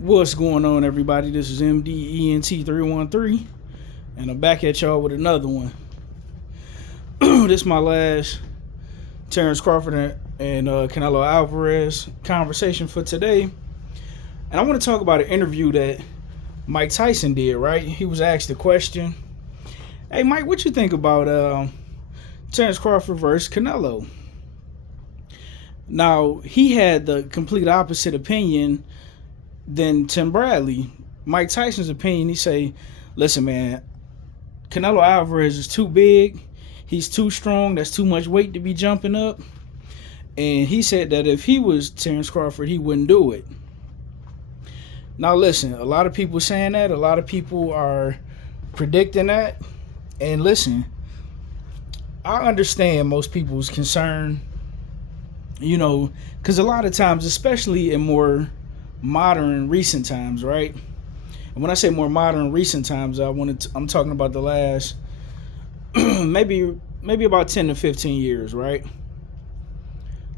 What's going on, everybody? This is MDENT313, and I'm back at y'all with another one. This is my last Terence Crawford and Canelo Alvarez conversation for today. And I want to talk about an interview that Mike Tyson did, right? He was asked the question, hey, Mike, what you think about Terence Crawford versus Canelo? Now, he had the complete opposite opinion than Tim Bradley. Mike Tyson's opinion, he say, listen, man, Canelo Alvarez is too big. He's too strong. That's too much weight to be jumping up. And he said that if he was Terence Crawford, he wouldn't do it. Now, listen, a lot of people saying that. A lot of people are predicting that. And listen, I understand most people's concern, because a lot of times, especially in more modern recent times, right? And when I say more modern recent times, I'm talking about the last maybe about 10 to 15 years, right?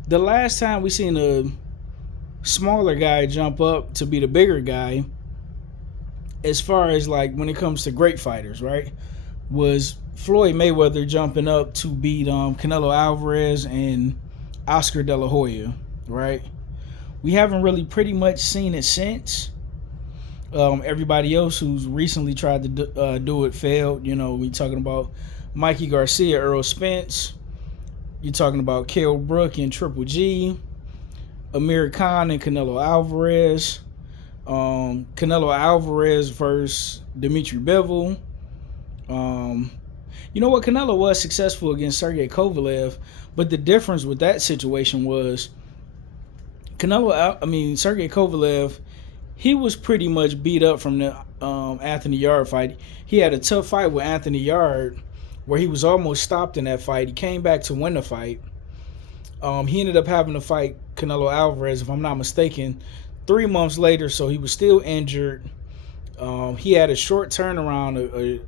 The last time we seen a smaller guy jump up to be the bigger guy, as far as like when it comes to great fighters, right, was Floyd Mayweather jumping up to beat Canelo Alvarez and Oscar De La Hoya, right? We haven't really pretty much seen it since. Everybody else who's recently tried to do it failed. We talking about Mikey Garcia, Earl Spence. You're talking about Kell Brook and Triple G. Amir Khan and Canelo Alvarez. Canelo Alvarez versus Dimitri Bivol. You know what? Canelo was successful against Sergey Kovalev, but the difference with that situation was Sergey Kovalev, he was pretty much beat up from the Anthony Yarde fight. He had a tough fight with Anthony Yarde where he was almost stopped in that fight. He came back to win the fight. He ended up having to fight Canelo Alvarez, if I'm not mistaken, 3 months later, so he was still injured. He had a short turnaround.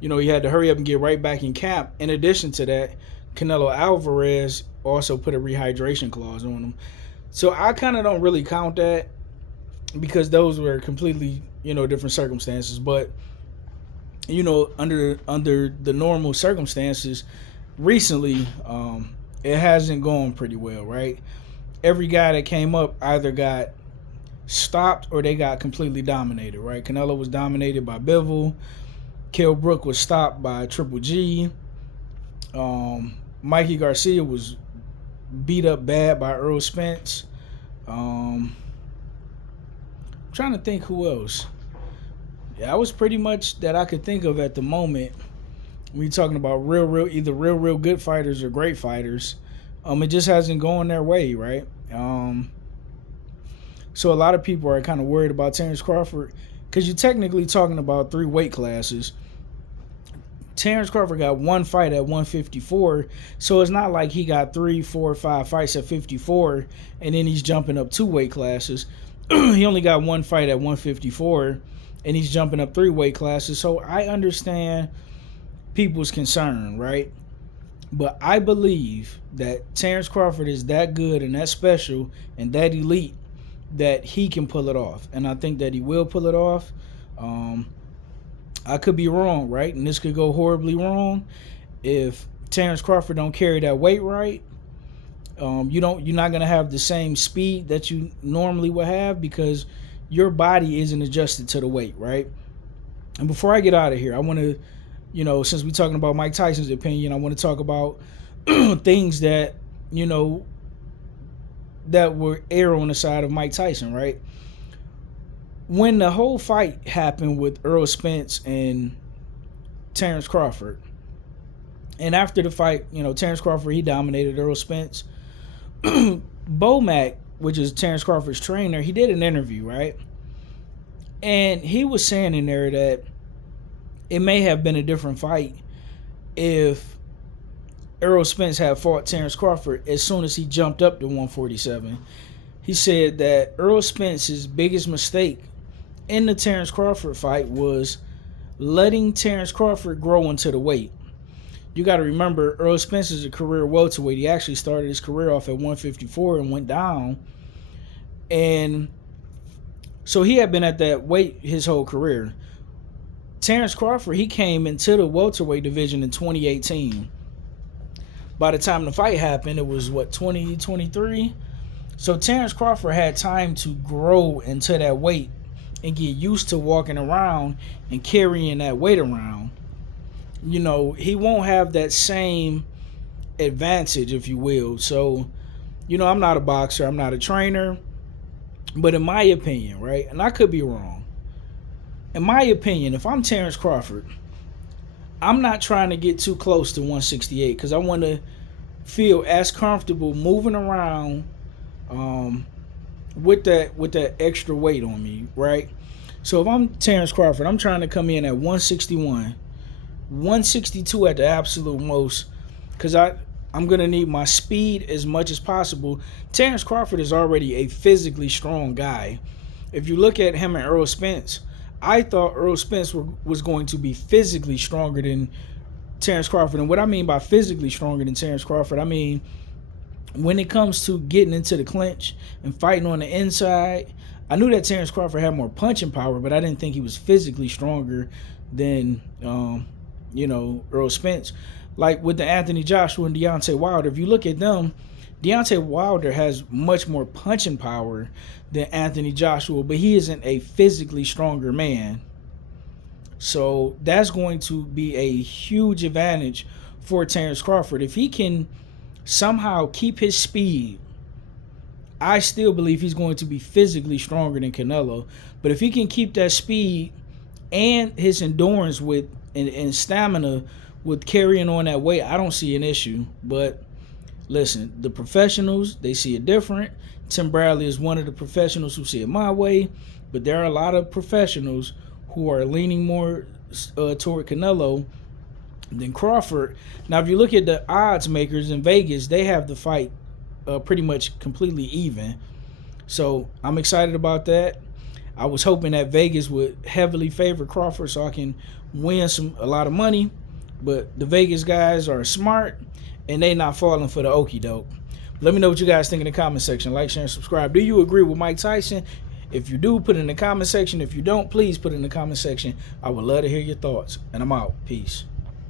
He had to hurry up and get right back in camp. In addition to that, Canelo Alvarez also put a rehydration clause on him. So I kind of don't really count that because those were completely, different circumstances. But, under the normal circumstances, recently, it hasn't gone pretty well, right? Every guy that came up either got stopped or they got completely dominated, right? Canelo was dominated by Bivol. Kell Brook was stopped by Triple G. Mikey Garcia was beat up bad by Earl Spence. I'm trying to think who else. Yeah, that was pretty much that I could think of at the moment. When you're talking about either real good fighters or great fighters. It just hasn't gone their way, right? So a lot of people are kind of worried about Terence Crawford because you're technically talking about 3 weight classes. Terence Crawford got one fight at 154, so it's not like he got 3, 4, 5 fights at 54, and then he's jumping up 2 weight classes. He only got one fight at 154, and he's jumping up 3 weight classes. So I understand people's concern, right? But I believe that Terence Crawford is that good and that special and that elite that he can pull it off, and I think that he will pull it off. I could be wrong, right? And this could go horribly wrong if Terence Crawford don't carry that weight right. You're not gonna have the same speed that you normally would have because your body isn't adjusted to the weight, right? And before I get out of here, I want to, since we're talking about Mike Tyson's opinion, I want to talk about things that that were err on the side of Mike Tyson, right? When the whole fight happened with Earl Spence and Terence Crawford, and after the fight, Terence Crawford, he dominated Earl Spence. Bomac, which is Terence Crawford's trainer, he did an interview, right? And he was saying in there that it may have been a different fight if Earl Spence had fought Terence Crawford as soon as he jumped up to 147. He said that Earl Spence's biggest mistake in the Terence Crawford fight was letting Terence Crawford grow into the weight. You got to remember, Earl Spence is a career welterweight. He actually started his career off at 154 and went down. And So he had been at that weight his whole career. Terence Crawford, he came into the welterweight division in 2018. By the time the fight happened, it was what, 2023? So Terence Crawford had time to grow into that weight and get used to walking around and carrying that weight around. You know, he won't have that same advantage, if you will. So, you know, I'm not a boxer, I'm not a trainer, but in my opinion, right, and I could be wrong, in my opinion, if I'm Terence Crawford, I'm not trying to get too close to 168 because I want to feel as comfortable moving around with that extra weight on me, right? So if I'm Terence Crawford, I'm trying to come in at 161, 162 at the absolute most, because I'm going to need my speed as much as possible. Terence Crawford is already a physically strong guy. If you look at him and Earl Spence, I thought Earl Spence was going to be physically stronger than Terence Crawford. And what I mean by physically stronger than Terence Crawford, I mean when it comes to getting into the clinch and fighting on the inside, I knew that Terence Crawford had more punching power, but I didn't think he was physically stronger than, Earl Spence. Like with the Anthony Joshua and Deontay Wilder, if you look at them, Deontay Wilder has much more punching power than Anthony Joshua, but he isn't a physically stronger man. So that's going to be a huge advantage for Terence Crawford. If he can somehow keep his speed, I still believe he's going to be physically stronger than Canelo. But if he can keep that speed and his endurance and stamina with carrying on that weight, I don't see an issue. But listen, the professionals, they see it different. Tim Bradley is one of the professionals who see it my way, but there are a lot of professionals who are leaning more toward Canelo than Crawford. Now, if you look at the odds makers in Vegas, they have the fight pretty much completely even. So I'm excited about that. I was hoping that Vegas would heavily favor Crawford so I can win a lot of money. But the Vegas guys are smart, and they not falling for the okie doke. Let me know what you guys think in the comment section. Like, share, and subscribe. Do you agree with Mike Tyson? If you do, put it in the comment section. If you don't, please put it in the comment section. I would love to hear your thoughts. And I'm out. Peace.